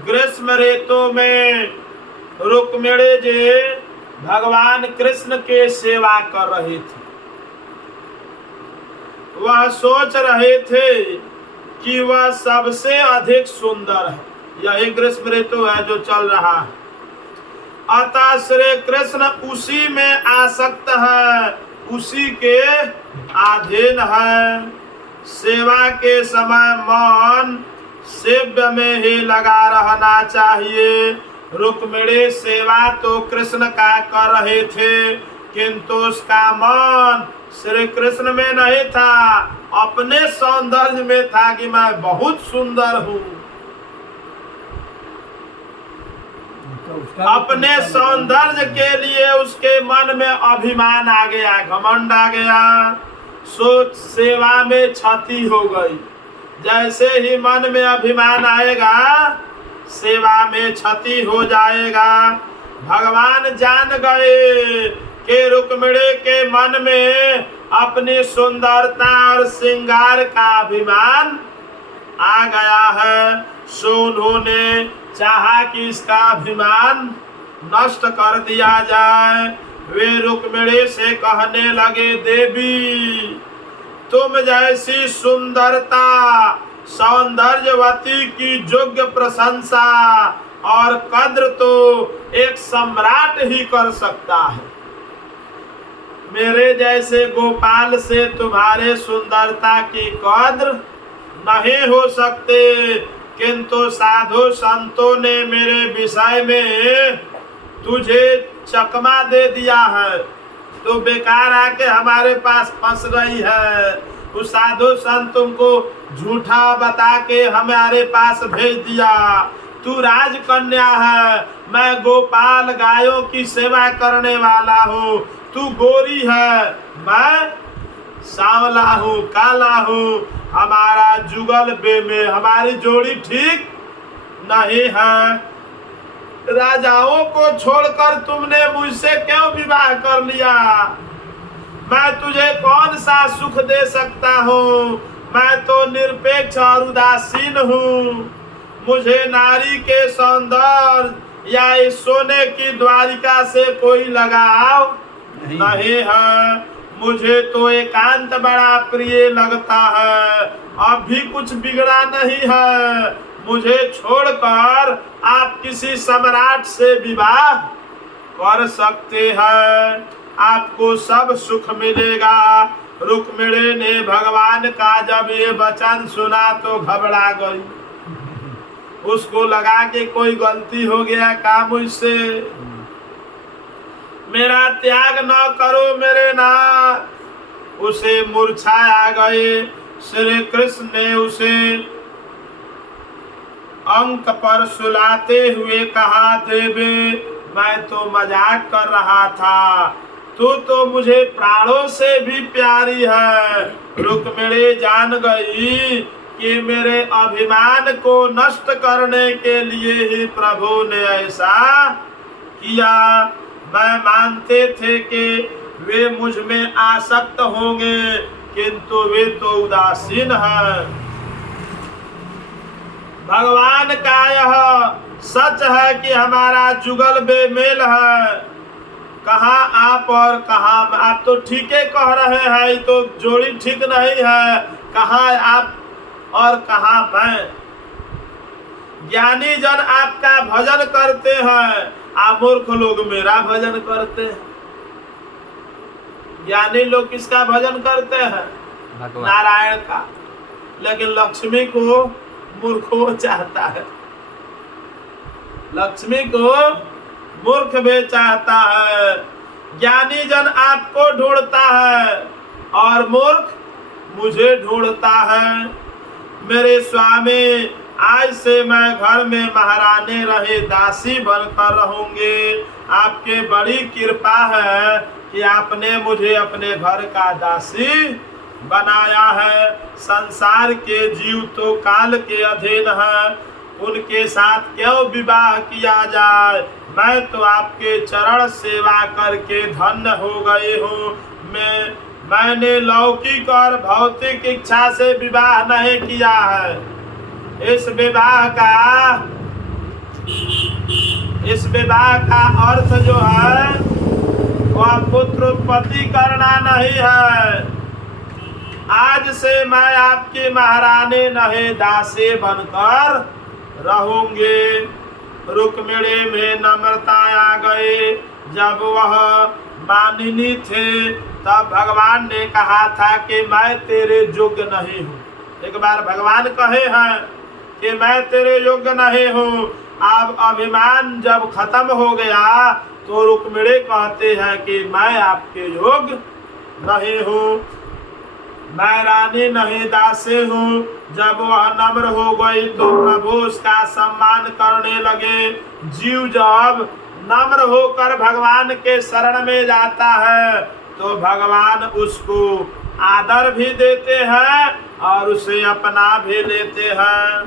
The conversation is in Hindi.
ग्रीष्म ऋतु में रुक्मिणी जी भगवान कृष्ण के सेवा कर रहे थे। वह सोच रहे थे कि वह सबसे अधिक सुंदर है। यही ग्रीष्म ऋतु है जो चल रहा है। अतः श्री कृष्ण उसी में आसक्त है, उसी के अधीन है। सेवा के समय मन सेव्य में ही लगा रहना चाहिए। रुक्मिणी सेवा तो कृष्ण का कर रहे थे, किंतु उसका मन श्री कृष्ण में नहीं था, अपने सौंदर्य में था कि मैं बहुत सुंदर हूँ। अपने सौंदर्य के लिए उसके मन में अभिमान आ गया, घमंड आ गया। सोच सेवा में क्षति हो गई। जैसे ही मन में अभिमान आएगा, सेवा में क्षति हो जाएगा। भगवान जान गए कि रुक्मिणी के मन में अपनी सुंदरता और श्रृंगार का अभिमान आ गया है। सो उन्होंने चाहा कि इसका अभिमान नष्ट कर दिया जाए। वे रुक्मिणी से कहने लगे, देवी तुम जैसी सुंदरता सौंदर्यवती की योग्य प्रशंसा और कद्र तो एक सम्राट ही कर सकता है। मेरे जैसे गोपाल से तुम्हारे सुंदरता की कद्र नहीं हो सकते, किंतु साधु संतों ने मेरे विषय में तुझे चकमा दे दिया है। तो बेकार आके हमारे पास फंस रही है। उस साधु संत तुमको झूठा बता के हमारे पास भेज दिया। तू राजकन्या है, मैं गोपाल गायों की सेवा करने वाला हूँ। तू गोरी है, मैं सांवला हूँ, काला हूँ। हमारा जुगल बेमेल, हमारी जोड़ी ठीक नहीं है। राजाओं को छोड़कर तुमने मुझसे क्यों विवाह कर लिया? मैं तुझे कौन सा सुख दे सकता हूँ? मैं तो निरपेक्ष और उदासीन हूँ। मुझे नारी के सौंदर्य या इस सोने की द्वारिका से कोई लगाव नहीं है। मुझे तो एकांत बड़ा प्रिय लगता है। अब भी कुछ बिगड़ा नहीं है। मुझे छोड़कर आप किसी सम्राट से विवाह कर सकते हैं, आपको सब सुख मिलेगा। रुक्मिणी ने भगवान का जब ये वचन सुना तो घबरा गई। उसको लगा कि कोई गलती हो गया का मुझसे। मेरा त्याग न करो मेरे नाथ। उसे मूर्छा आ गए। श्री कृष्ण ने उसे अंक पर सुलाते हुए कहा, देवी मैं तो मजाक कर रहा था, तू तो मुझे प्राणों से भी प्यारी है। रुक्मिणी जान गई कि मेरे अभिमान को नष्ट करने के लिए ही प्रभु ने ऐसा किया। मैं मानते थे कि वे मुझ में आसक्त होंगे, किंतु वे तो उदासीन हैं। भगवान का यह सच है कि हमारा जुगल बेमेल है। कहाँ आप और कहाँ मैं। आप तो ठीक है कह रहे हैं, तो जोड़ी ठीक नहीं है। कहाँ आप और कहाँ मैं। ज्ञानी जन आपका भजन करते हैं, आप मूर्ख लोग मेरा भजन करते हैं। ज्ञानी लोग किसका भजन करते हैं? नारायण का। लेकिन लक्ष्मी को मूर्ख वो चाहता है। लक्ष्मी को मूर्ख भी चाहता है। ज्ञानी जन आपको ढूंढता है और मूर्ख मुझे ढूंढता है। मेरे स्वामी, आज से मैं घर में महारानी रहे दासी बनकर रहूंगी। आपके बड़ी कृपा है कि आपने मुझे अपने घर का दासी बनाया है। संसार के जीव तो काल के अधीन है, उनके साथ क्यों विवाह किया जाए। मैं तो आपके चरण सेवा करके धन्य हो गई हूँ। मैंने लौकिक और भौतिक इच्छा से विवाह नहीं किया है। इस विवाह का इस विवाह का अर्थ जो है वह पुत्र उत्पत्ति करना नहीं है। आज से मैं आपकी महारानी नहीं दासी बनकर रहूंगी। रुक्मिणी में नम्रता आ गई। जब वह मानिनी थे तब भगवान ने कहा था कि मैं तेरे योग्य नहीं हूँ। एक बार भगवान कहे हैं कि मैं तेरे योग्य नहीं हूँ। अब अभिमान जब खत्म हो गया तो रुक्मिणी कहते हैं कि मैं आपके योग्य नहीं हूँ, मैं रानी नहीं दासी हूँ। जब वह नम्र हो गई तो प्रभु उसका सम्मान करने लगे। जीव जब नम्र होकर भगवान के शरण में जाता है तो भगवान उसको आदर भी देते हैं और उसे अपना भी लेते हैं।